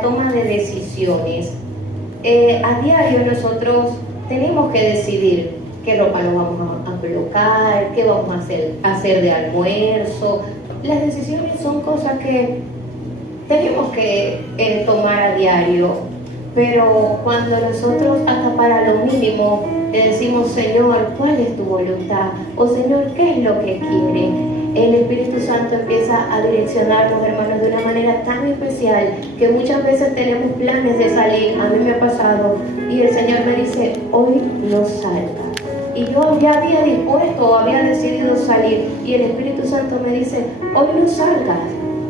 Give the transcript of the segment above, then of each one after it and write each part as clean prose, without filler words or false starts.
la toma de decisiones. A diario nosotros tenemos que decidir qué ropa nos vamos a colocar, qué vamos a hacer de almuerzo. Las decisiones son cosas que tenemos que tomar a diario, pero cuando nosotros hasta para lo mínimo le decimos, Señor, ¿cuál es tu voluntad? O Señor, ¿qué es lo que quiere? El Espíritu Santo empieza a direccionarnos, hermanos, de una manera tan especial que muchas veces tenemos planes de salir. A mí me ha pasado y el Señor me dice, hoy no salgas. Y yo ya había dispuesto, había decidido salir y el Espíritu Santo me dice, hoy no salgas.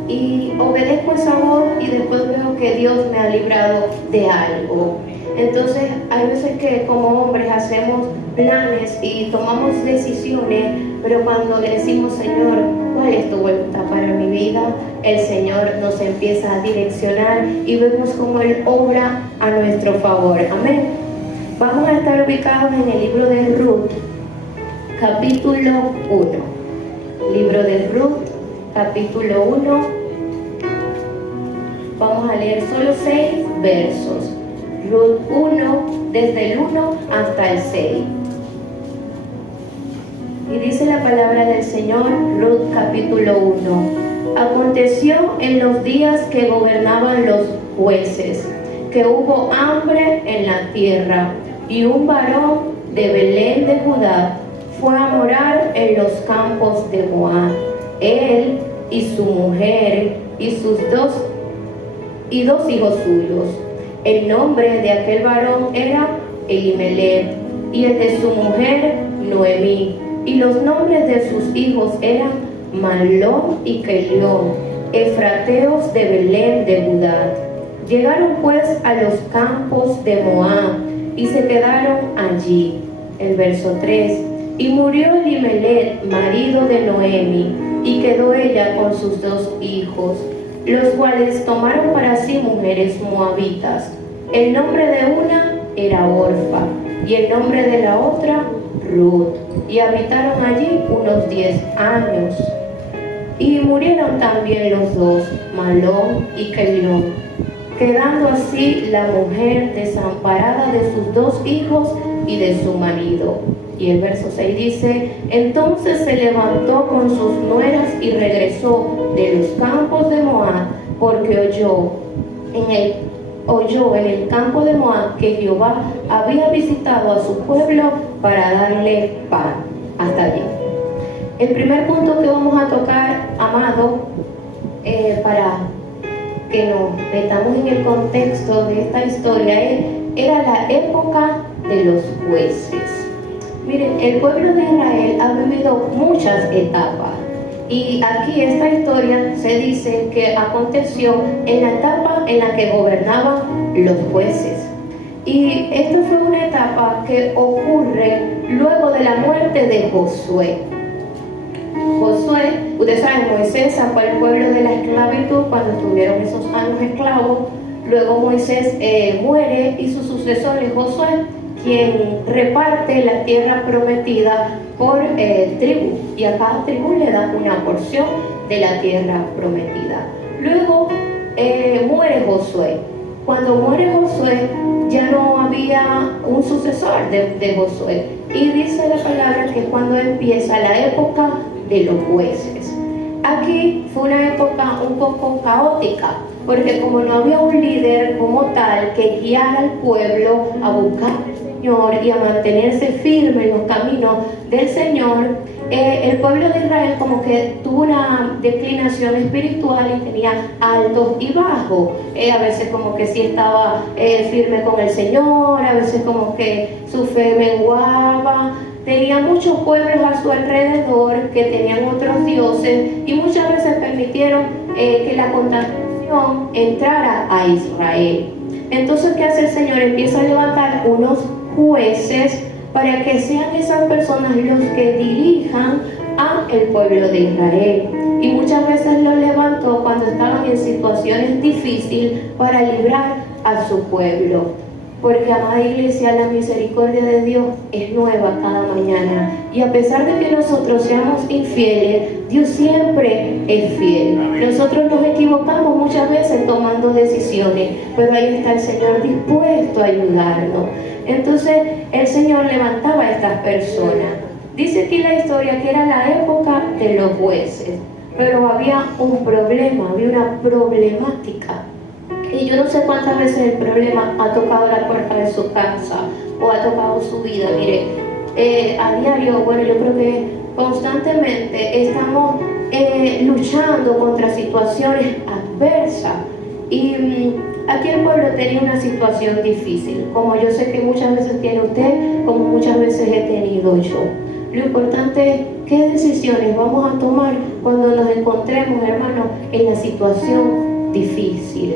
Y obedezco esa voz y después veo que Dios me ha librado de algo. Entonces hay veces que como hombres hacemos planes y tomamos decisiones, pero cuando le decimos, Señor, ¿cuál es tu voluntad para mi vida? El Señor nos empieza a direccionar y vemos cómo Él obra a nuestro favor. Amén. Vamos a estar ubicados en el libro de Ruth, capítulo 1. Libro de Ruth, capítulo 1. Vamos a leer solo 6 versos. Ruth 1, desde el 1 hasta el 6. Y dice la palabra del Señor, Ruth capítulo 1. Aconteció en los días que gobernaban los jueces, que hubo hambre en la tierra, y un varón de Belén de Judá fue a morar en los campos de Moab, él y su mujer y dos hijos suyos. El nombre de aquel varón era Elimelech, y el de su mujer Noemí, y los nombres de sus hijos eran Mahlón y Kelión, efrateos de Belén de Judá. Llegaron pues a los campos de Moab y se quedaron allí. El verso 3. Y murió Elimelech, marido de Noemi, y quedó ella con sus 2 hijos, los cuales tomaron para sí mujeres moabitas. El nombre de una era Orfa, y el nombre de la otra Ruth, y habitaron allí unos 10 años. Y murieron también los 2, Mahlón y Kelión, quedando así la mujer desamparada de sus 2 hijos y de su marido. Y el verso 6 dice, entonces se levantó con sus nueras y regresó de los campos de Moab, porque oyó en el campo de Moab que Jehová había visitado a su pueblo para darle pan. Hasta allí. El primer punto que vamos a tocar, amado, para que nos metamos en el contexto de esta historia, era la época de los jueces. Miren, el pueblo de Israel ha vivido muchas etapas. Y aquí esta historia se dice que aconteció en la etapa en la que gobernaban los jueces. Y esta fue una etapa que ocurre luego de la muerte de Josué. Josué, ustedes saben, Moisés sacó al pueblo de la esclavitud cuando estuvieron esos años esclavos. Luego Moisés muere y su sucesor es Josué, quien reparte la tierra prometida por tribu, y a cada tribu le da una porción de la tierra prometida. Luego muere Josué. Cuando muere Josué ya no había un sucesor de Josué, y dice la palabra que cuando empieza la época de los jueces. Aquí fue una época un poco caótica, porque como no había un líder como tal que guiara al pueblo a buscar al Señor y a mantenerse firme en los caminos del Señor, el pueblo de Israel como que tuvo una declinación espiritual y tenía altos y bajos. A veces como que sí estaba firme con el Señor, a veces como que su fe menguaba. Tenía muchos pueblos a su alrededor que tenían otros dioses, y muchas veces permitieron que la contaminación entrara a Israel. Entonces, ¿qué hace el Señor? Empieza a levantar unos jueces para que sean esas personas los que dirijan al pueblo de Israel. Y muchas veces los levantó cuando estaban en situaciones difíciles para librar a su pueblo. Porque, amada iglesia, la misericordia de Dios es nueva cada mañana. Y a pesar de que nosotros seamos infieles, Dios siempre es fiel. Nosotros nos equivocamos muchas veces tomando decisiones, pero ahí está el Señor dispuesto a ayudarnos. Entonces, el Señor levantaba a estas personas. Dice aquí la historia que era la época de los jueces, pero había un problema, había una problemática. Y yo no sé cuántas veces el problema ha tocado la puerta de su casa o ha tocado su vida. Mire, a diario, bueno, yo creo que constantemente estamos luchando contra situaciones adversas. Y aquí el pueblo tenía una situación difícil, como yo sé que muchas veces tiene usted, como muchas veces he tenido yo. Lo importante es qué decisiones vamos a tomar cuando nos encontremos, hermanos, en la situación difícil.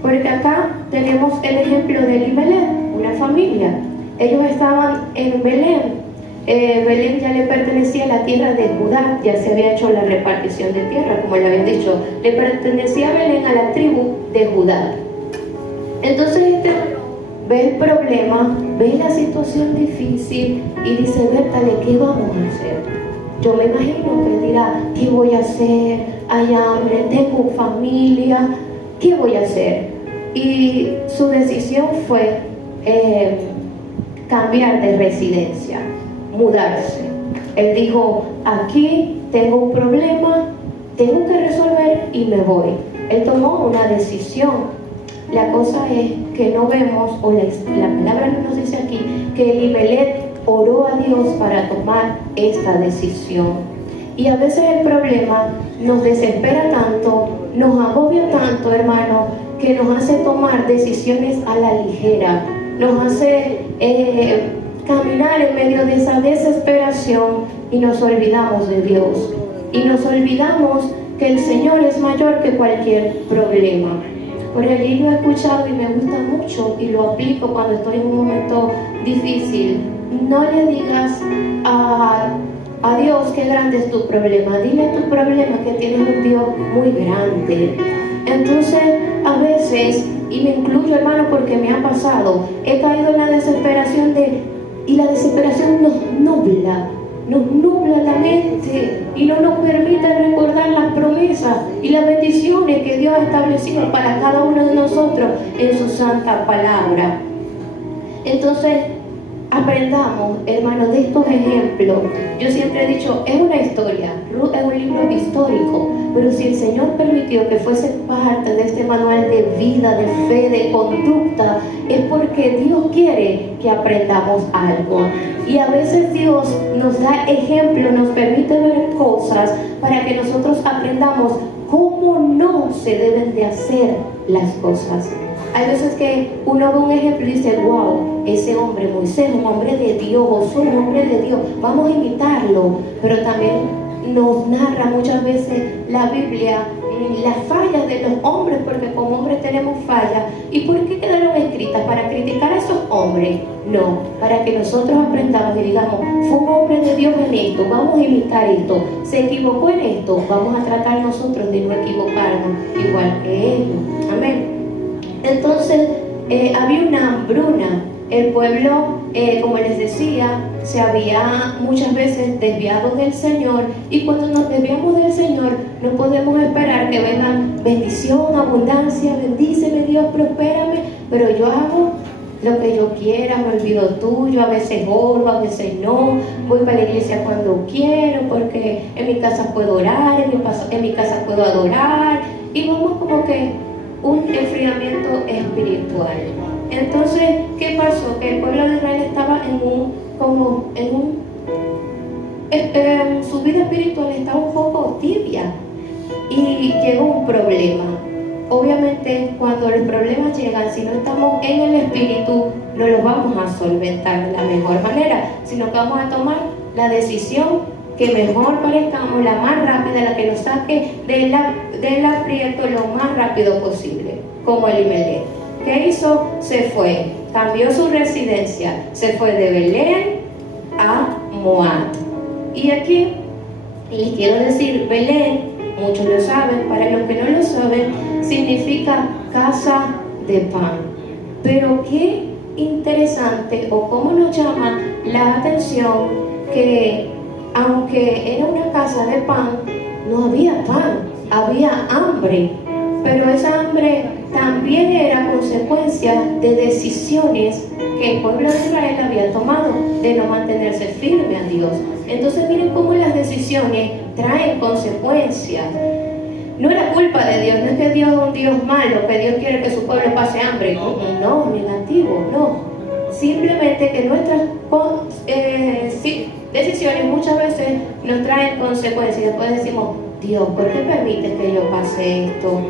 Porque acá tenemos el ejemplo de Elimelech, una familia. Ellos estaban en Belén. Belén ya le pertenecía a la tierra de Judá, ya se había hecho la repartición de tierra, como le habían dicho. Le pertenecía a Belén, a la tribu de Judá. Entonces ve el problema, ve la situación difícil y dice, Bertale, ¿qué vamos a hacer? Yo me imagino que él dirá, ¿qué voy a hacer? Hay hambre, tengo familia, ¿qué voy a hacer? Y su decisión fue cambiar de residencia, mudarse. Él dijo, aquí tengo un problema, tengo que resolver y me voy. Él tomó una decisión. La cosa es que no vemos, o la palabra no nos dice aquí, que Elimelech oró a Dios para tomar esta decisión. Y a veces el problema nos desespera tanto, nos agobia tanto, hermano, que nos hace tomar decisiones a la ligera, nos hace caminar en medio de esa desesperación y nos olvidamos de Dios. Y nos olvidamos que el Señor es mayor que cualquier problema. Por allí lo he escuchado y me gusta mucho y lo aplico cuando estoy en un momento difícil. No le digas a Dios qué grande es tu problema. Dile tu problema que tienes un Dios muy grande. Entonces, a veces, y me incluyo, hermano, porque me ha pasado, he caído en la desesperación y la desesperación nos nubla la mente y no nos permite recordar las promesas y las bendiciones que Dios ha establecido para cada uno de nosotros en su santa palabra. Entonces, aprendamos, hermanos, de estos ejemplos. Yo siempre he dicho, es una historia, Ruth es un libro histórico, pero si el Señor permitió que fuese parte de este manual de vida, de fe, de conducta, es porque Dios quiere que aprendamos algo. Y a veces Dios nos da ejemplo, nos permite ver cosas para que nosotros aprendamos cómo no se deben de hacer las cosas. Hay veces que uno ve un ejemplo y dice, wow, ese hombre, Moisés, un hombre de Dios, Josué, un hombre de Dios, vamos a imitarlo. Pero también nos narra muchas veces la Biblia las fallas de los hombres, porque como hombres tenemos fallas. ¿Y por qué quedaron escritas? ¿Para criticar a esos hombres? No, para que nosotros aprendamos y digamos, fue un hombre de Dios en esto, vamos a imitar esto. Se equivocó en esto, vamos a tratar nosotros de no equivocarnos igual que ellos. Amén. Entonces, había una hambruna. El pueblo, como les decía, se había muchas veces desviado del Señor, y cuando nos desviamos del Señor no podemos esperar que vengan bendición, abundancia, bendíceme Dios, prospérame, pero yo hago lo que yo quiera, me olvido tuyo, a veces oro, a veces no, voy para la iglesia cuando quiero, porque en mi casa puedo orar, en mi casa puedo adorar, y vamos como que un enfriamiento espiritual. Entonces, ¿qué pasó? Que el pueblo de Israel estaba su vida espiritual estaba un poco tibia, y llegó un problema. Obviamente, cuando los problemas llegan, si no estamos en el espíritu, no los vamos a solventar de la mejor manera, sino que vamos a tomar la decisión que mejor parezcamos, la más rápida, la que nos saque del aprieto lo más rápido posible, como Elimelech. ¿Qué hizo? Se fue, cambió su residencia, se fue de Belén a Moab. Y aquí les quiero decir, Belén, muchos lo saben, para los que no lo saben, significa casa de pan. Pero ¿qué interesante o cómo nos llama la atención que aunque era una casa de pan, no había pan, había hambre. Pero esa hambre también era consecuencia de decisiones que el pueblo de Israel había tomado de no mantenerse firme a Dios. Entonces miren cómo las decisiones traen consecuencias. No era culpa de Dios, no es que Dios es un Dios malo, que Dios quiere que su pueblo pase hambre. No, negativo, no. Simplemente que nuestras decisiones muchas veces nos traen consecuencias y después decimos, Dios, ¿por qué permite que yo pase esto?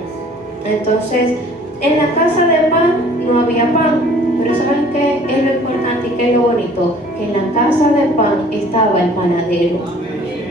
Entonces, en la casa de pan no había pan, pero ¿saben qué es lo importante y qué es lo bonito? Que en la casa de pan estaba el panadero.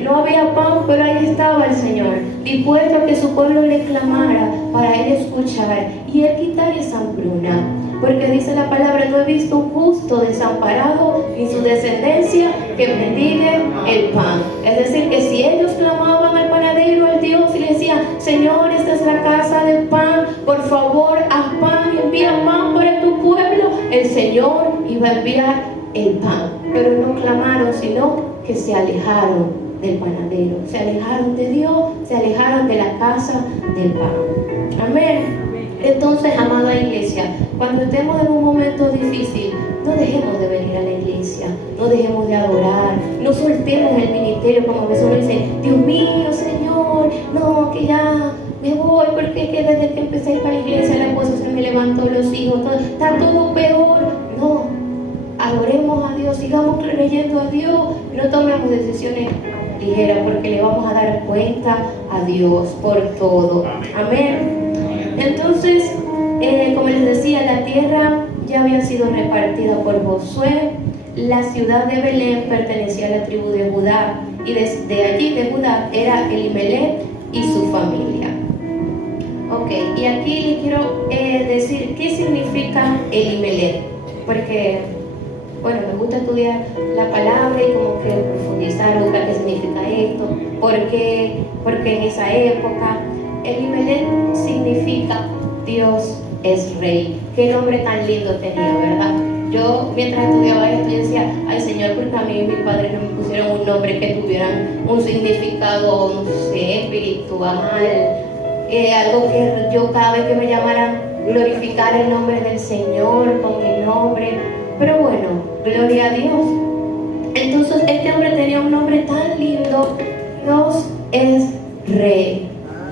No había pan, pero ahí estaba el Señor, dispuesto a que su pueblo le clamara para Él escuchar y Él quitar esa hambruna. Porque dice la palabra, no he visto un justo desamparado ni su descendencia que mendigue el pan. Es decir, que si ellos clamaban al panadero, al Dios, y le decían, Señor, esta es la casa del pan, por favor, haz pan y envía pan para tu pueblo, el Señor iba a enviar el pan. Pero no clamaron, sino que se alejaron del panadero, se alejaron de Dios, se alejaron de la casa del pan. Amén. Entonces, amada iglesia, cuando estemos en un momento difícil, no dejemos de venir a la iglesia, no dejemos de adorar, no soltemos el ministerio como a veces uno dice, Dios mío, Señor, no, que ya me voy, porque que desde que empecé a ir para la iglesia la cosa se me levantó, los hijos, todo, está todo peor. No, adoremos a Dios, sigamos creyendo a Dios, no tomemos decisiones ligeras porque le vamos a dar cuenta a Dios por todo. Amén. Entonces, como les decía, la tierra ya había sido repartida por Josué. La ciudad de Belén pertenecía a la tribu de Judá y desde allí de Judá era Elimelech y su familia. Ok, y aquí les quiero decir qué significa Elimelech, porque bueno, me gusta estudiar la palabra y como que profundizar, buscar qué significa esto, porque en esa época Elimelech significa Dios es rey. Qué nombre tan lindo tenía, ¿verdad? Yo mientras estudiaba esto yo decía, ay Señor, porque a mí y mis padres no me pusieron un nombre que tuvieran un significado, no sé, espiritual, algo que yo cada vez que me llamaran glorificar el nombre del Señor con mi nombre. Pero bueno, gloria a Dios. Entonces este hombre tenía un nombre tan lindo, Dios es rey.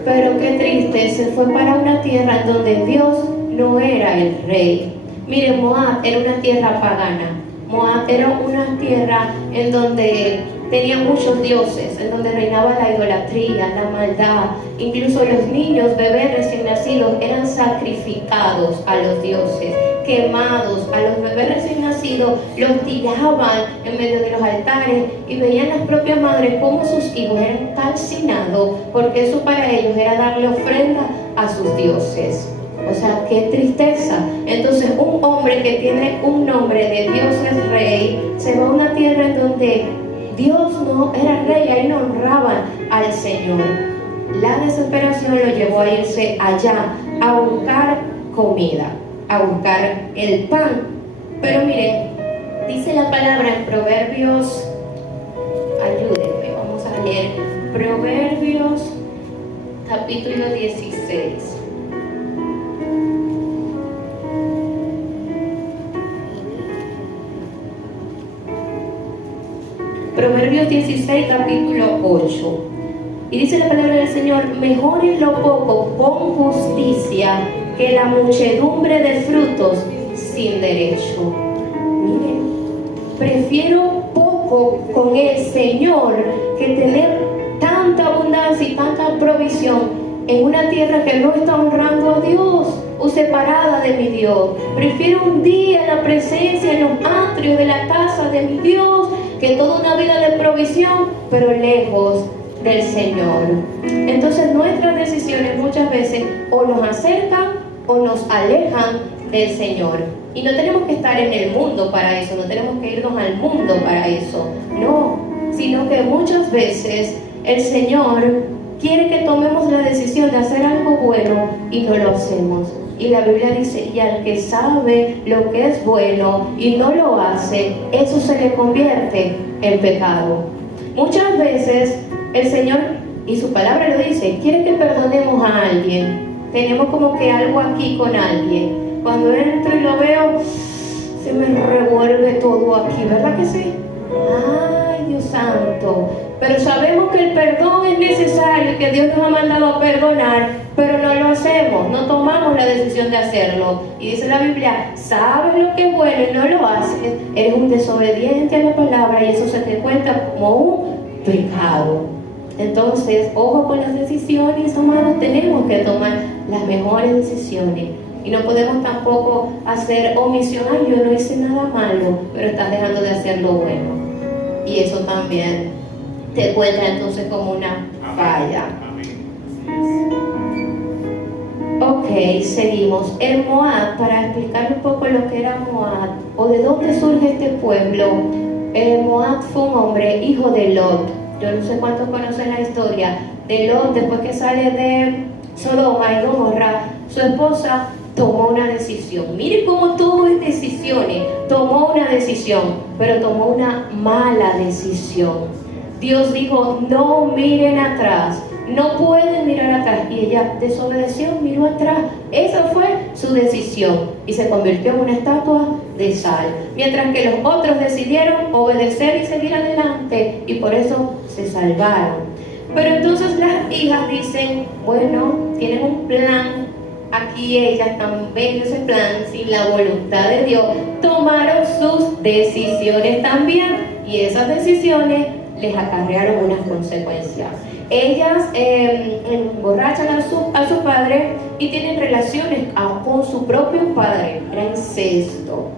Pero qué triste, se fue para una tierra en donde Dios no era el rey. Miren, Moab era una tierra pagana. Moab era una tierra en donde tenía muchos dioses, en donde reinaba la idolatría, la maldad. Incluso los niños, bebés recién nacidos, eran sacrificados a los dioses, quemados. A los bebés recién nacidos los tiraban en medio de los altares y veían las propias madres cómo sus hijos eran calcinados, porque eso para ellos era darle ofrenda a sus dioses. O sea, qué tristeza. Entonces un hombre que tiene un nombre de Dios es rey, se va a una tierra en donde Dios no era rey, ahí no honraban al Señor. La desesperación lo llevó a irse allá a buscar comida, a buscar el pan. Pero miren, dice la palabra en Proverbios, ayúdenme, vamos a leer Proverbios capítulo 16. Proverbios 16, capítulo 8. Y dice la palabra del Señor, mejor es lo poco con justicia que la muchedumbre de frutos sin derecho. Miren, prefiero poco con el Señor que tener tanta abundancia y tanta provisión en una tierra que no está honrando a Dios o separada de mi Dios. Prefiero un día en la presencia, en los atrios de la casa de mi Dios, que toda una vida de provisión, pero lejos del Señor. Entonces nuestras decisiones muchas veces o nos acercan o nos alejan del Señor. Y no tenemos que estar en el mundo para eso, no tenemos que irnos al mundo para eso, no, sino que muchas veces el Señor quiere que tomemos la decisión de hacer algo bueno y no lo hacemos. Y la Biblia dice, y al que sabe lo que es bueno y no lo hace, eso se le convierte en pecado. Muchas veces el Señor, y su palabra lo dice, quiere que perdonemos a alguien. Tenemos como que algo aquí con alguien. Cuando entro y lo veo, se me revuelve todo aquí, ¿verdad que sí? Ay, Dios santo. Pero sabemos que el perdón es necesario, que Dios nos ha mandado a perdonar, pero no lo hacemos, no tomamos la decisión de hacerlo. Y dice la Biblia, sabes lo que es bueno y no lo haces, eres un desobediente a la palabra y eso se te cuenta como un pecado. Entonces, ojo con las decisiones, amados, tenemos que tomar las mejores decisiones. Y no podemos tampoco hacer omisión, ay, yo no hice nada malo, pero estás dejando de hacer lo bueno. Y eso también te cuenta entonces como una falla. Ok, seguimos. En Moab, para explicar un poco lo que era Moab, o de dónde surge este pueblo, Moab fue un hombre, hijo de Lot. Yo no sé cuántos conocen la historia de Lot. Después que sale de Sodoma y Gomorra, su esposa tomó una decisión. Mire cómo todo es decisiones. Tomó una decisión, pero tomó una mala decisión. Dios dijo, no miren atrás, no pueden mirar atrás. Y ella desobedeció, miró atrás. Esa fue su decisión y se convirtió en una estatua de sal. Mientras que los otros decidieron obedecer y seguir adelante, y por eso se salvaron. Pero entonces las hijas dicen, bueno, tienen un plan. Aquí ellas también, ese plan, sin la voluntad de Dios, tomaron sus decisiones también. Y esas decisiones les acarrearon unas consecuencias. Ellas emborrachan a su padre y tienen relaciones con su propio padre, era incesto.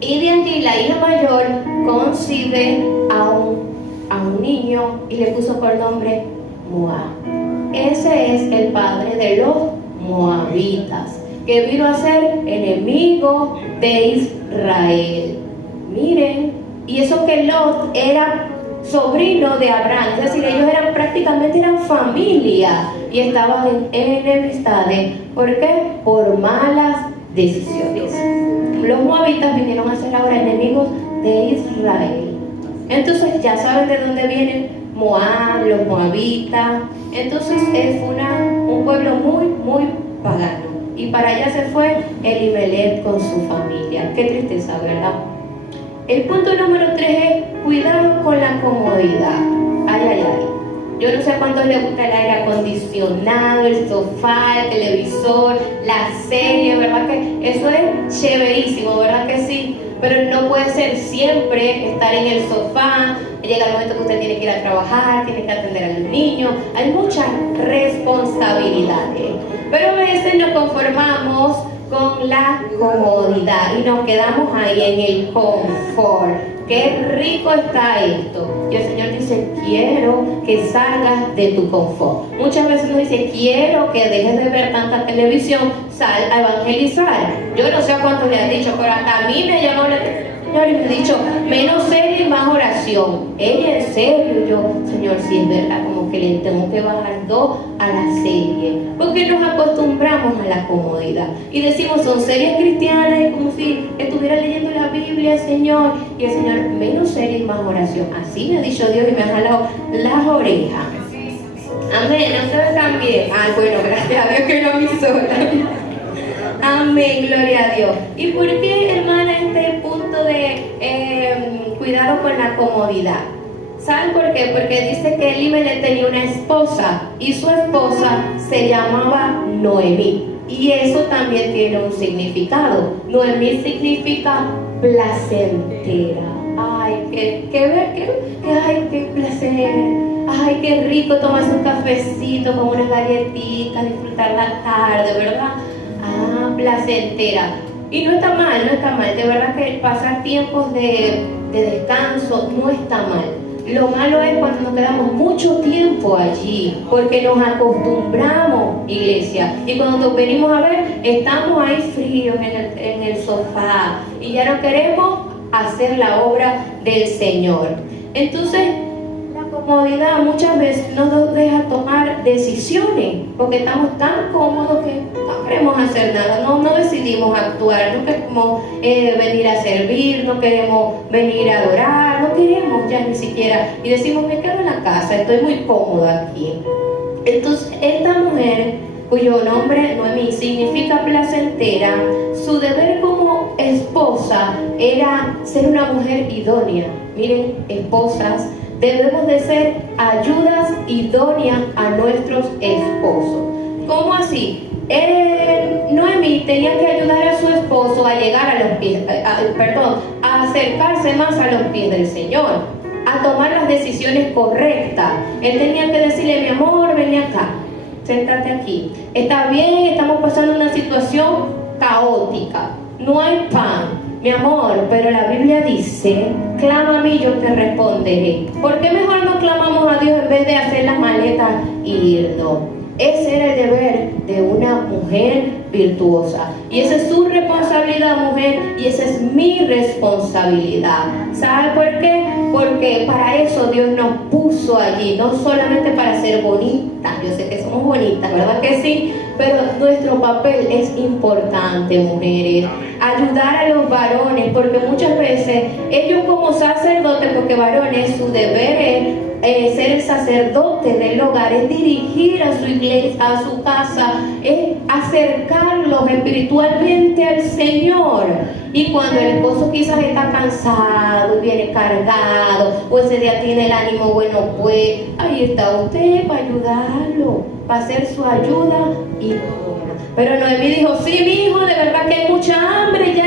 Y de allí la hija mayor concibe a un niño y le puso por nombre Moab. Ese es el padre de los moabitas, que vino a ser enemigo de Israel. Miren, y eso que Lot era sobrino de Abraham, es decir, ellos prácticamente eran familia y estaban en enemistades. ¿Por qué? Por malas decisiones. Los moabitas vinieron a ser ahora enemigos de Israel. Entonces ya saben de dónde vienen Moab, los moabitas. Entonces es un pueblo muy, muy pagano. Y para allá se fue Elimelech con su familia. Qué tristeza, ¿verdad? El punto número 3 es cuidado con la comodidad. Ay, ay, ay. Yo no sé a cuántos les gusta el aire acondicionado, el sofá, el televisor, la serie, ¿verdad que eso es chéverísimo, ¿verdad que sí? Pero no puede ser siempre estar en el sofá. Llega el momento que usted tiene que ir a trabajar, tiene que atender a los niños. Hay muchas responsabilidades. Pero a veces nos conformamos con la comodidad y nos quedamos ahí en el confort. Qué rico está esto. Y el Señor dice, quiero que salgas de tu confort. Muchas veces nos dice, quiero que dejes de ver tanta televisión, sal a evangelizar. Yo no sé a cuántos le han dicho, pero hasta a mí me llamó la atención. Señor, y me ha dicho, menos serie y más oración. Ella, en serio, yo, Señor, sí es verdad, como que le tengo que bajar 2 a la serie, porque nos acostumbramos a la comodidad y decimos, son series cristianas, y como si estuviera leyendo la Biblia, Señor, y el Señor, menos serie y más oración. Así me ha dicho Dios y me ha jalado las orejas. Amén, ustedes también. Ah, bueno, gracias a Dios que no me sola. Amén, gloria a Dios. ¿Y por qué, hermana, este punto de cuidado con la comodidad? ¿Saben por qué? Porque dice que Elimelech tenía una esposa y su esposa se llamaba Noemí. Y eso también tiene un significado. Noemí significa placentera. Ay, qué placer. Ay, qué rico tomarse un cafecito con unas galletitas, disfrutar la tarde, ¿verdad? Ah, placentera. Y no está mal, de verdad que pasar tiempos de descanso no está mal. Lo malo es cuando nos quedamos mucho tiempo allí, porque nos acostumbramos, iglesia, y cuando nos venimos a ver, estamos ahí fríos en el sofá, y ya no queremos hacer la obra del Señor. Entonces, la comodidad muchas veces no nos deja tomar decisiones, porque estamos tan cómodos que no queremos hacer nada, no decidimos actuar, no queremos venir a servir, no queremos venir a adorar, no queremos ya ni siquiera, y decimos, me quedo en la casa, estoy muy cómoda aquí. Entonces, esta mujer, cuyo nombre Noemí significa placentera, su deber como esposa era ser una mujer idónea. Miren, esposas, debemos de ser ayudas idóneas a nuestros esposos. ¿Cómo así? Noemí tenía que ayudar a su esposo a llegar a los pies, a acercarse más a los pies del Señor, a tomar las decisiones correctas. Él tenía que decirle, mi amor, ven acá, siéntate aquí. Está bien, estamos pasando una situación caótica, no hay pan, mi amor, pero la Biblia dice, clama a mí, yo te responderé. ¿Por qué mejor no clamamos a Dios en vez de hacer las maletas y irnos? Ese era el deber de una mujer virtuosa. Y esa es su responsabilidad, mujer, y esa es mi responsabilidad. ¿Sabe por qué? Porque para eso Dios nos puso allí, no solamente para ser bonitas. Yo sé que somos bonitas, ¿verdad que sí? Pero nuestro papel es importante, mujeres. Ayudar a los varones, porque muchas veces ellos como sacerdotes, porque varones, su deber es ser el sacerdote del hogar, es dirigir a su iglesia, a su casa, es acercarlos espiritualmente al Señor. Y cuando el esposo quizás está cansado y viene cargado, o ese día tiene el ánimo bueno, pues ahí está usted para ayudarlo, para hacer su ayuda y pero Noemí dijo, sí, mi hijo, de verdad que hay mucha hambre, ya.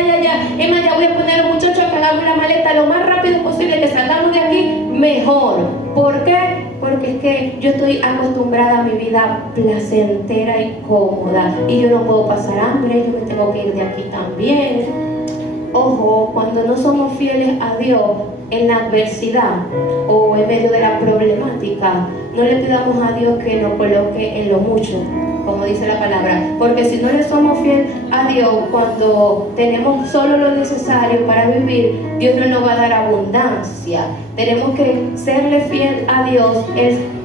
Es más, ya voy a poner a los muchachos a que hagamos la maleta lo más rápido posible, que salgamos de aquí mejor. ¿Por qué? Porque es que yo estoy acostumbrada a mi vida placentera y cómoda, y yo no puedo pasar hambre, yo me tengo que ir de aquí también. Ojo, cuando no somos fieles a Dios en la adversidad o en medio de la problemática, no le pidamos a Dios que nos coloque en lo mucho, como dice la palabra, porque si no le somos fieles a Dios cuando tenemos solo lo necesario para vivir, Dios no nos va a dar abundancia. Tenemos que serle fiel a Dios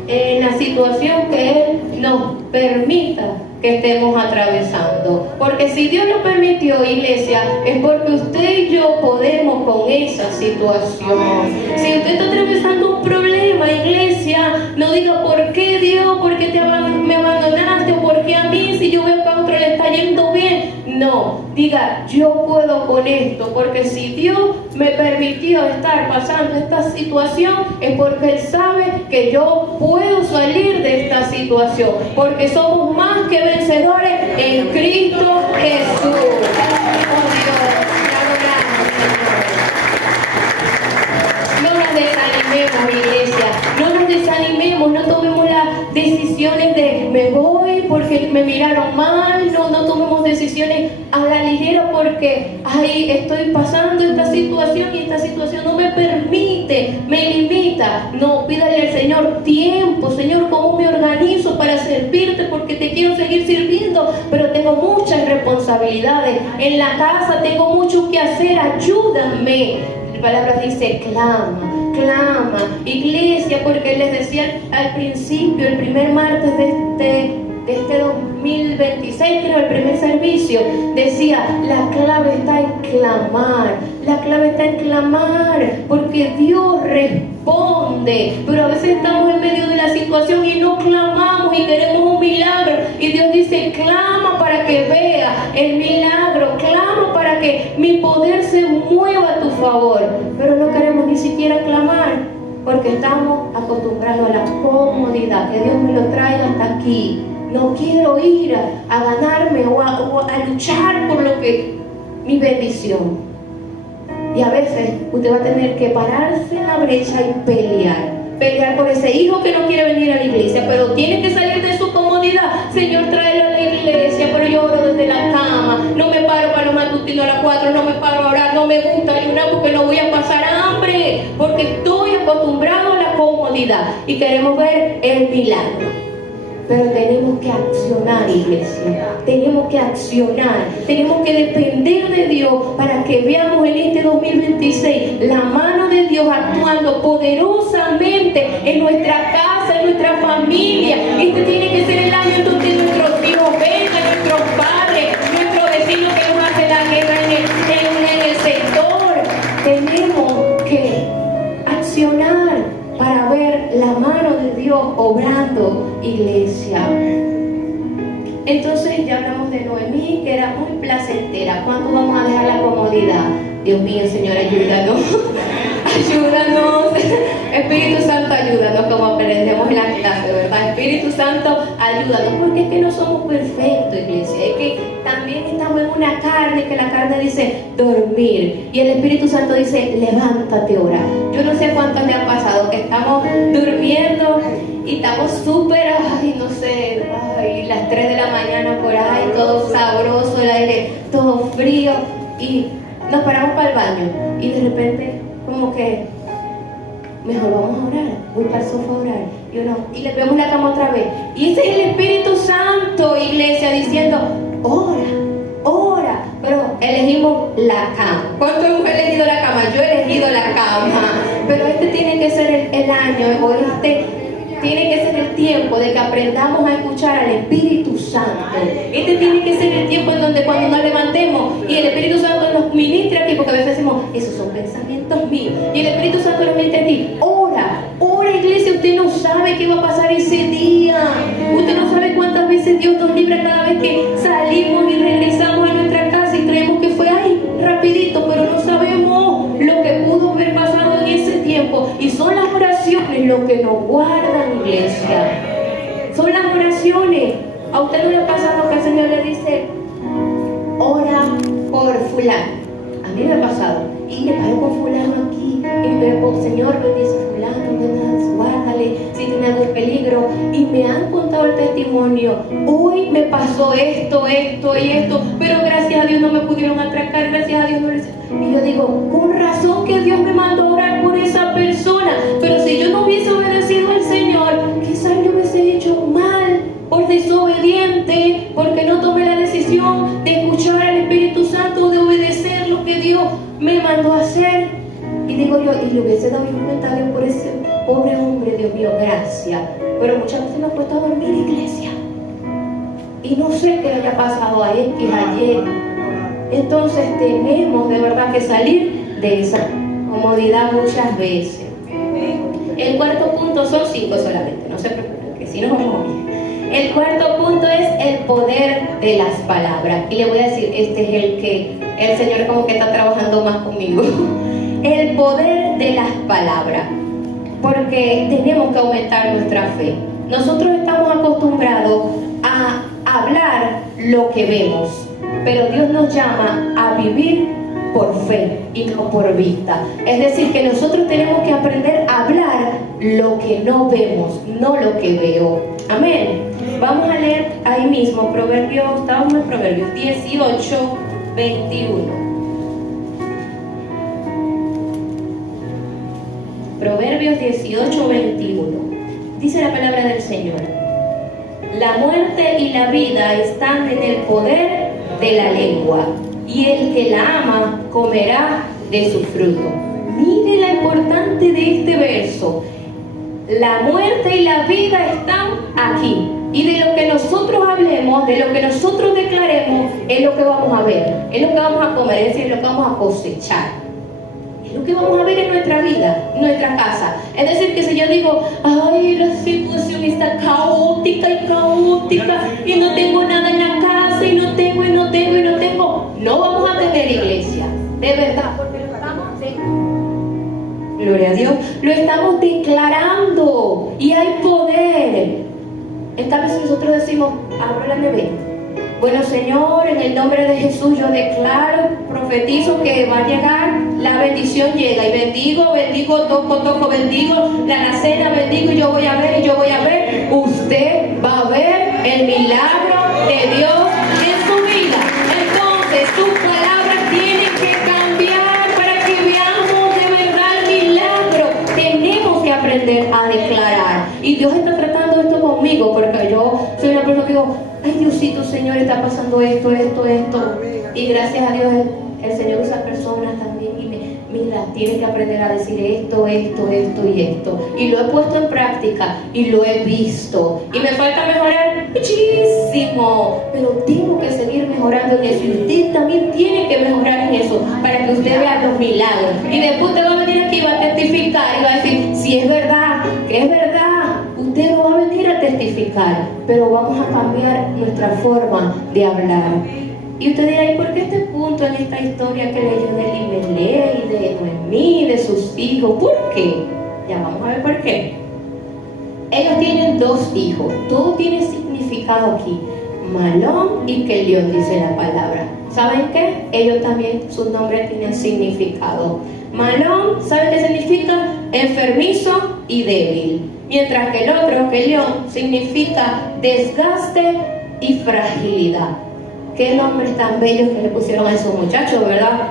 en la situación que Él nos permita que estemos atravesando, porque si Dios lo permitió, iglesia, es porque usted y yo podemos con esa situación. Si usted está atravesando un problema, iglesia, no diga por qué Dios, por qué me abandonaste, o por qué a mí, si yo veo que a otro le está yendo bien. No, diga, yo puedo con esto, porque si Dios me permitió estar pasando esta situación, es porque Él sabe que yo puedo salir de esta situación, porque somos más que vencedores en Cristo Jesús. Oh Dios, te adoramos, Señor. No nos desanimemos, iglesia, no nos desanimemos, no tomemos las decisiones de me voy porque me miraron mal, no tomemos decisiones a la ligera porque ay, estoy pasando esta situación y esta situación no me permite, me limita. No, pídale al Señor tiempo, Señor, ¿cómo me organizo para servirte? Porque te quiero seguir sirviendo, pero tengo muchas responsabilidades en la casa, tengo mucho que hacer, ayúdame. La palabra dice clama. Iglesia, porque les decía al principio, el primer martes de este 2026, creo, el primer servicio, decía, la clave está en clamar, porque Dios responde, pero a veces estamos en medio de la situación y no clamamos y queremos un milagro, y Dios dice, clama para que vea el milagro, clama para que mi poder se mueva a tu favor, pero no queremos ni siquiera clamar, porque estamos acostumbrados a la comodidad, que Dios me lo traiga hasta aquí. No quiero ir a ganarme o a luchar por lo que mi bendición. Y a veces usted va a tener que pararse en la brecha y pelear por ese hijo que no quiere venir a la iglesia, pero tiene que salir de su comodidad. Señor, tráelo a la iglesia, pero yo oro desde la cama, no me paro para los matutinos a las 4, no me paro a orar, no me gusta ayunar porque no voy a pasar hambre, porque estoy acostumbrado a la comodidad y queremos ver el milagro. pero tenemos que accionar, iglesia. Tenemos que accionar. Tenemos que depender de Dios para que veamos en este 2026 la mano de Dios actuando poderosamente en nuestra casa, en nuestra familia. Este tiene que ser el año en donde nuestros hijos vengan, nuestros padres, nuestros vecinos que nos hacen la guerra en el sector. Tenemos que accionar para ver la mano de Dios obrando, iglesia. Entonces ya hablamos de Noemí, que era muy placentera. ¿Cuándo vamos a dejar la comodidad? Dios mío, Señor, ayúdanos. Ayúdanos. Espíritu Santo, ayúdanos, como aprendemos en la clase, ¿verdad? Espíritu Santo, ayúdanos, porque es que no somos perfectos, iglesia. Es que también estamos en una carne, que la carne dice dormir, y el Espíritu Santo dice levántate, ora. Yo no sé cuántos le ha pasado que estamos durmiendo y estamos súper, no sé, las 3 de la mañana por ahí, todo sabroso, el aire todo frío, y nos paramos para el baño y de repente como que mejor vamos a orar, voy para el sofá a orar, y le vemos la cama otra vez, y ese es el Espíritu Santo, iglesia, diciendo ora, pero elegimos la cama. ¿Cuántos hemos elegido la cama? Yo he elegido la cama, pero este tiene que ser el año, o este tiene que ser el tiempo de que aprendamos a escuchar al Espíritu Santo. Este tiene que ser el tiempo en donde cuando nos levantemos y el Espíritu Santo nos ministra aquí, porque a veces decimos, esos son pensamientos míos, y el Espíritu Santo nos ministra aquí, ora, iglesia. Usted no sabe qué va a pasar ese día, usted no sabe cuántas veces Dios nos libra cada vez que salimos y regresamos a nuestra casa y creemos que fue ahí rapidito, pero no sabemos lo que pudo haber pasado en ese tiempo. Y son las oraciones lo que nos guardan, iglesia. Son las oraciones. A usted no le ha pasado que el Señor le dice, ora por fulano. A mí me ha pasado. Y me paro con fulano aquí. Y me digo, Señor, bendice a fulano, guárdale, si tiene algún peligro. Y me han contado el testimonio. Hoy me pasó esto y esto, pero gracias a Dios no me pudieron atracar, gracias a Dios no les... Y yo digo, con razón que Dios me mandó a orar por esa persona. Pero si yo no hubiese obedecido al Señor, quizás yo hubiese hecho mal, por desobediente, porque no tomé la decisión de escuchar al Espíritu Santo, de obedecer lo que Dios me mandó a hacer. Y digo yo, y le hubiese dado un comentario por ese pobre hombre, Dios mío, gracias. Pero muchas veces me he puesto a dormir, iglesia, y no sé qué haya pasado ayer, que ayer. Entonces tenemos de verdad que salir de esa comodidad muchas veces. El cuarto punto, son 5 solamente, no se preocupen, que si no vamos bien. El cuarto punto es el poder de las palabras. Y le voy a decir, este es el que el Señor como que está trabajando más conmigo. El poder de las palabras. Porque tenemos que aumentar nuestra fe. Nosotros estamos acostumbrados a hablar lo que vemos, pero Dios nos llama a vivir por fe y no por vista. Es decir, que nosotros tenemos que aprender a hablar lo que no vemos, no lo que veo. Amén. Vamos a leer ahí mismo Proverbios, estamos en Proverbios 18, 21. Proverbios 18, 21. Dice la palabra del Señor: la muerte y la vida están en el poder de la lengua, y el que la ama comerá de su fruto. Mire la importante de este verso. La muerte y la vida están aquí, y de lo que nosotros hablemos, de lo que nosotros declaremos, es lo que vamos a ver, es lo que vamos a comer, es decir, es lo que vamos a cosechar. Lo que vamos a ver en nuestra vida, en nuestra casa. Es decir, que si yo digo, ay, la situación está caótica y no tengo nada en la casa y no tengo, no vamos a tener iglesia, de verdad, porque lo estamos gloria a Dios, lo estamos declarando y hay poder. Esta vez nosotros decimos, abro la bebé. Bueno, Señor, en el nombre de Jesús yo declaro, profetizo que va a llegar, la bendición llega, y bendigo, toco, bendigo la alacena, bendigo, y yo voy a ver, usted va a ver el milagro de Dios en su vida. Entonces, sus palabras tienen que cambiar para que veamos de verdad el milagro. Tenemos que aprender a declarar, y Dios está tratando esto conmigo, porque yo ay Diosito, Señor, está pasando esto. Y gracias a Dios el Señor usa personas también y mira, tienes que aprender a decir esto y esto. Y lo he puesto en práctica y lo he visto. Y me falta mejorar muchísimo, pero tengo que seguir mejorando en eso. Y usted también tiene que mejorar en eso para que usted vea los milagros. Y después usted va a venir aquí y va a testificar y va a decir, si es verdad, que es verdad. Usted no va a venir a testificar, pero vamos a cambiar nuestra forma de hablar. Y usted dirá, ¿y por qué este punto en esta historia que leyó de Elimelech y de Noemí, de sus hijos? ¿Por qué? Ya vamos a ver por qué. Ellos tienen 2 hijos, todo tiene significado aquí. Malón y Kelión, dice la palabra. ¿Saben qué? Ellos también, sus nombres tienen significado. Malón, ¿saben qué significa? Enfermizo y débil. Mientras que el otro, Kelión, significa desgaste y fragilidad. Qué nombres tan bellos que le pusieron a esos muchachos, ¿verdad?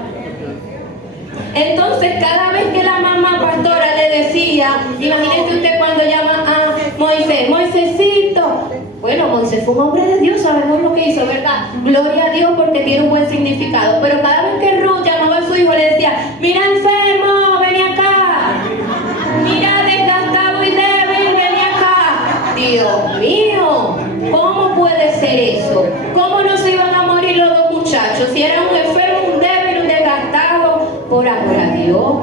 Entonces, cada vez que la mamá pastora le decía, imagínese usted cuando llama a Moisés, Moisésito. Bueno, Moisés fue un hombre de Dios, sabemos lo que hizo, ¿verdad? Gloria a Dios porque tiene un buen significado. Pero cada vez que Ruth llamaba a su hijo, le decía, mira enfermo, ven acá. Mira desgastado y débil, ven acá. Dios mío, ¿cómo puede ser eso? ¿Cómo no se iban a morir los 2 muchachos? Si era un enfermo, un débil, un desgastado, por amor a Dios,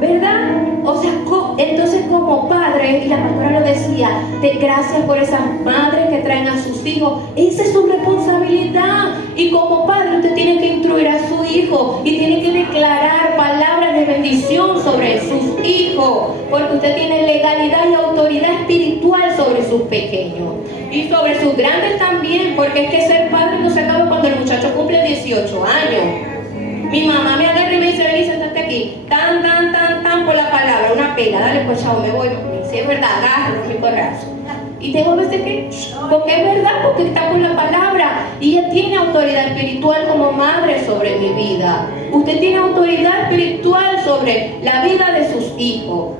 ¿verdad? O sea, entonces como padre, y la pastora lo decía, de gracias por esas madres que traen a sus hijos, esa es su responsabilidad. Y como padre usted tiene que instruir a su hijo y tiene que declarar palabras de bendición sobre sus hijos, porque usted tiene legalidad y autoridad espiritual sobre sus pequeños y sobre sus grandes también, porque es que ser padre no se acaba cuando el muchacho cumple 18 años. Mi mamá me agarra y me dice, vení, sentate aquí, tan, por la palabra, una pela, dale pues chao, me voy. Si es verdad, agárralo, mi corazón. Y tengo veces que, porque es verdad, porque está con la palabra. Y ella tiene autoridad espiritual como madre sobre mi vida. Usted tiene autoridad espiritual sobre la vida de sus hijos.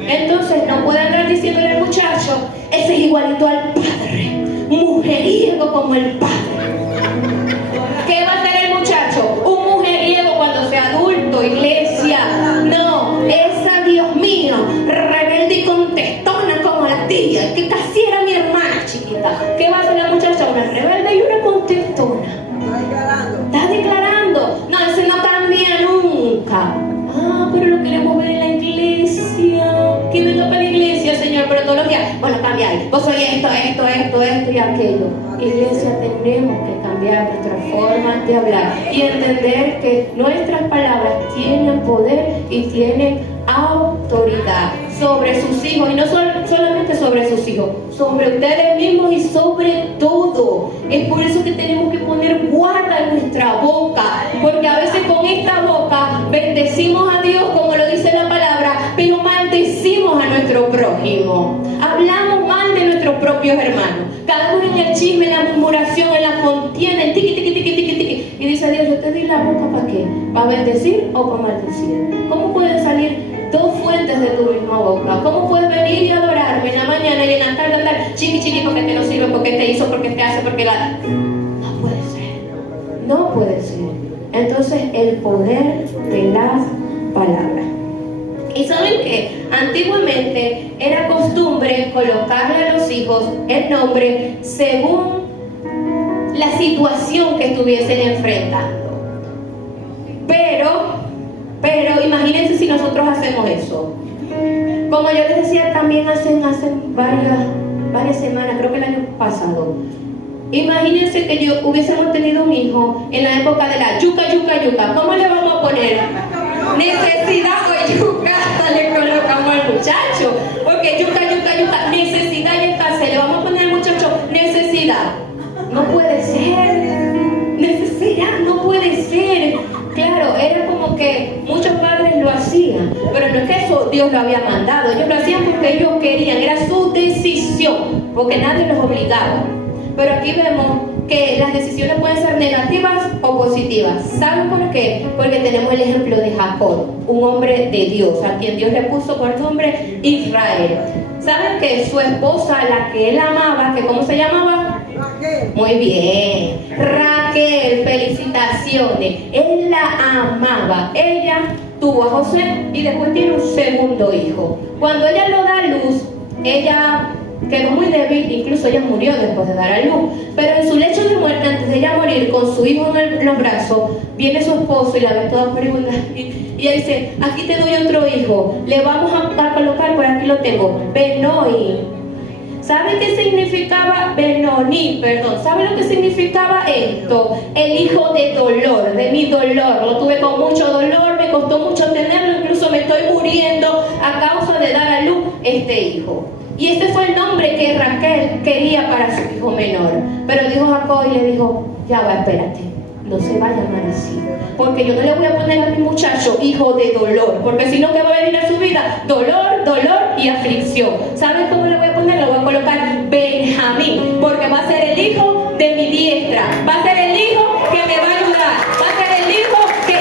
Entonces no puede andar diciéndole al muchacho, ese es igualito al padre, mujeriego como el padre. ¿Qué va a hacer el muchacho? Un mujeriego cuando sea adulto, iglesia. No, esa, Dios mío, rebelde y contestona como la tía, que casi era mi hermana chiquita. ¿Qué va a hacer la muchacha? Una rebelde y una contestona. Está declarando. No, ese no cambia nunca. Ah, pero lo queremos ver en la iglesia. Que venga para la iglesia, Señor, pero todos los días, bueno, cambia ahí. Vos soy esto y aquello. Iglesia, tenemos que cambiar nuestra forma de hablar y entender que nuestras palabras tienen poder y tienen autoridad sobre sus hijos, y no solamente sobre sus hijos, sobre ustedes mismos y sobre todo. Es por eso que tenemos que poner guarda en nuestra boca, porque a veces con esta boca bendecimos a Dios, como lo dice la palabra, pero maldecimos a nuestro prójimo. Hablamos mal de nuestros propios hermanos, cada uno en el chisme, en la murmuración, en la contienda, en tiqui. Y dice Dios, yo te di la boca ¿para qué? ¿Para bendecir o para maldecir? ¿Cómo pueden salir 2 fuentes de tu misma boca? ¿Cómo puedes venir y adorarme en la mañana y en la tarde andar chiqui porque te no sirve, porque te hizo, porque te hace, porque la... No puede ser. Entonces el poder de las palabras. Y saben que antiguamente era costumbre colocarle a los hijos el nombre según la situación que estuviesen enfrentando. Pero imagínense si nosotros hacemos eso. Como yo les decía también hace varias semanas, creo que el año pasado. Imagínense que yo hubiésemos tenido un hijo en la época de la yuca. ¿Cómo le vamos a poner? Necesidad o yuca, le colocamos al muchacho. Porque yuca, necesidad y escasez. Le vamos a poner al muchacho necesidad. No puede ser. Necesidad, no puede ser. Claro, era como que muchos padres lo hacían, pero no es que eso Dios lo había mandado. Ellos lo hacían porque ellos querían, era su decisión, porque nadie los obligaba. Pero aquí vemos que las decisiones pueden ser negativas o positivas. ¿Saben por qué? Porque tenemos el ejemplo de Jacob, un hombre de Dios, a quien Dios le puso por nombre Israel. ¿Saben que su esposa, la que él amaba, que cómo se llamaba? Muy bien. Raquel, felicitaciones. Él la amaba. Ella tuvo a José y después tiene un segundo hijo. Cuando ella lo da a luz, ella quedó muy débil, incluso ella murió después de dar a luz. Pero en su lecho de muerte, antes de ella morir, con su hijo en los brazos, viene su esposo y la ve toda furibunda. Y ella dice, aquí te doy otro hijo, le vamos a colocar, por aquí lo tengo, Benoni. ¿Sabe qué significaba Benoni? Perdón, ¿sabe lo que significaba esto? El hijo de dolor, de mi dolor. Lo tuve con mucho dolor, me costó mucho tenerlo, incluso me estoy muriendo a causa de dar a luz este hijo. Y este fue el nombre que Raquel quería para su hijo menor. Pero dijo Jacob y le dijo, ya va, espérate, no se va a llamar así. Porque yo no le voy a poner a mi muchacho hijo de dolor. Porque si no, ¿qué va a venir a su vida? Dolor, dolor y aflicción. ¿Sabes cómo le voy a poner? Le voy a colocar Benjamín. Porque va a ser el hijo de mi diestra. Va a ser el hijo que me va a ayudar. Va a ser el hijo que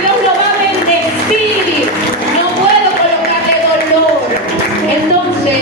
Dios lo va a bendecir. No puedo colocarle dolor. Entonces,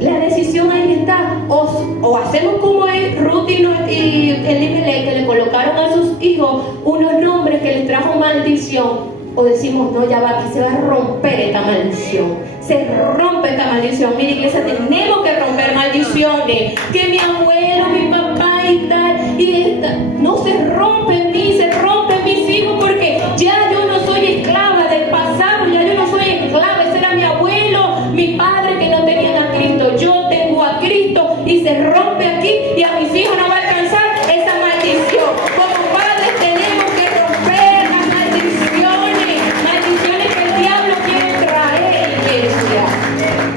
la decisión ahí está, o hacemos como Ruth y Elimelech, que le colocaron a sus hijos unos nombres que les trajo maldición, o decimos, no, ya va, aquí se va a romper esta maldición, se rompe esta maldición. Mira, iglesia, tenemos que romper maldiciones, que mi abuelo, mi papá y tal, y esta, no se rompe en mí, se rompe en mis hijos, porque ya yo no soy esclava del pasado, ya yo no soy esclava, ese era mi abuelo, mi padre que no tenían a Cristo, yo tengo a Cristo y se rompe aquí y a mis hijos no va a alcanzar esa maldición. Como padres tenemos que romper las maldiciones, maldiciones que el diablo quiere traer, iglesia,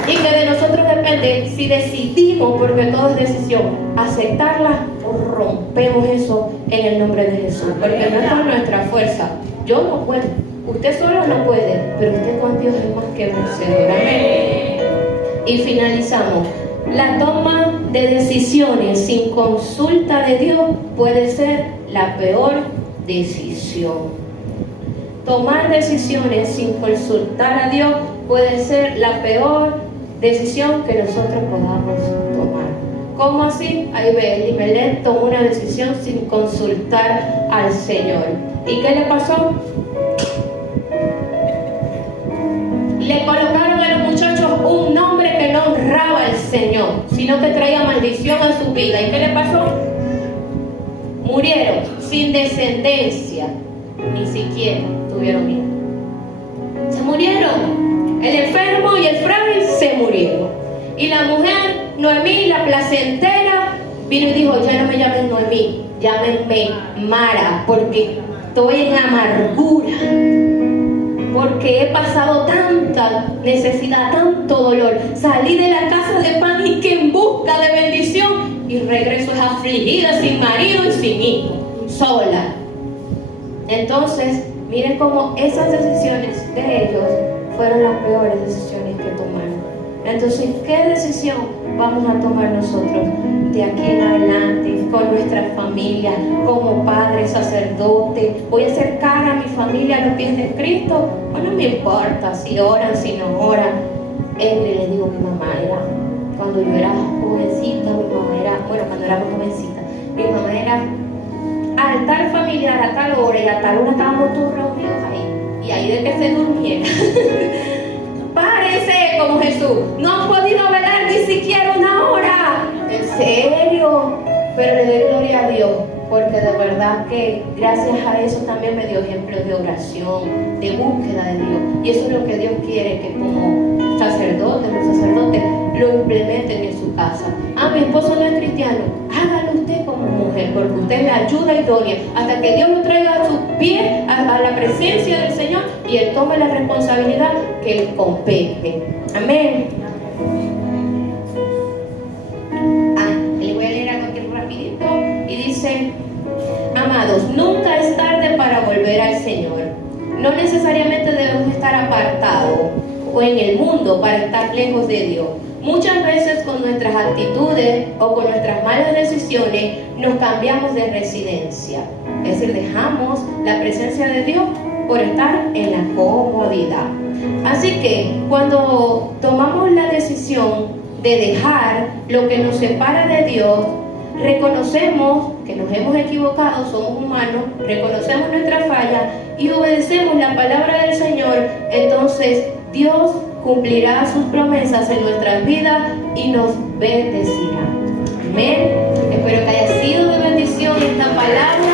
y que de nosotros depende si decidimos, porque todo es decisión, aceptarla o rompemos eso en el nombre de Jesús, porque no es por nuestra fuerza. Yo no puedo, usted solo no puede, pero usted con Dios es más que vencedor. Amén. Y finalizamos. La toma de decisiones sin consulta de Dios puede ser la peor decisión. Tomar decisiones sin consultar a Dios puede ser la peor decisión que nosotros podamos tomar. ¿Cómo así? Ahí ve, Elimelech tomó una decisión sin consultar al Señor. ¿Y qué le pasó? Le colocaron a los muchachos un nombre que no honraba al Señor, sino que traía maldición a su vida. ¿Y qué le pasó? Murieron sin descendencia, ni siquiera tuvieron hijos. Se murieron. El enfermo y el frágil se murieron. Y la mujer, Noemí, la placentera, vino y dijo, ya no me llamen Noemí, llámenme Mara, porque estoy en amargura. Porque he pasado tanta necesidad, tanto dolor. Salí de la casa de pan y que en busca de bendición y regreso es afligida, sin marido y sin hijo, sola. Entonces, miren cómo esas decisiones de ellos fueron las peores decisiones que tomaron. Entonces, ¿qué decisión vamos a tomar nosotros de aquí en adelante con nuestra familia, como padre, sacerdote? ¿Voy a acercar a mi familia a los pies de Cristo? O no me importa si oran, si no oran. Les digo, mi mamá era, cuando yo era jovencita, mi mamá era, bueno, cuando éramos jovencita, mi mamá era altar familiar a tal hora y a tal hora estábamos todos reunidos ahí. Y ahí de que se durmiera. Párense como Jesús. No han podido velar ni siquiera una hora. ¿En serio? Pero le doy gloria a Dios, porque de verdad que gracias a eso también me dio ejemplos de oración, de búsqueda de Dios. Y eso es lo que Dios quiere, que como sacerdotes, los sacerdotes lo implementen en su casa. Ah, mi esposo no es cristiano, hágalo usted como mujer, porque usted es la ayuda idónea hasta que Dios lo traiga a sus pies, a la presencia del Señor, y Él tome la responsabilidad que le compete. Amén. Le voy a leer algo aquí rapidito y dice: amados, nunca es tarde para volver al Señor. No necesariamente debemos estar apartados o en el mundo para estar lejos de Dios. Muchas veces con nuestras actitudes o con nuestras malas decisiones nos cambiamos de residencia. Es decir, dejamos la presencia de Dios por estar en la comodidad. Así que cuando tomamos la decisión de dejar lo que nos separa de Dios, reconocemos que nos hemos equivocado, somos humanos, reconocemos nuestra falla y obedecemos la palabra del Señor, entonces Dios cumplirá sus promesas en nuestras vidas y nos bendecirá. Amén. Espero que haya sido de bendición esta palabra.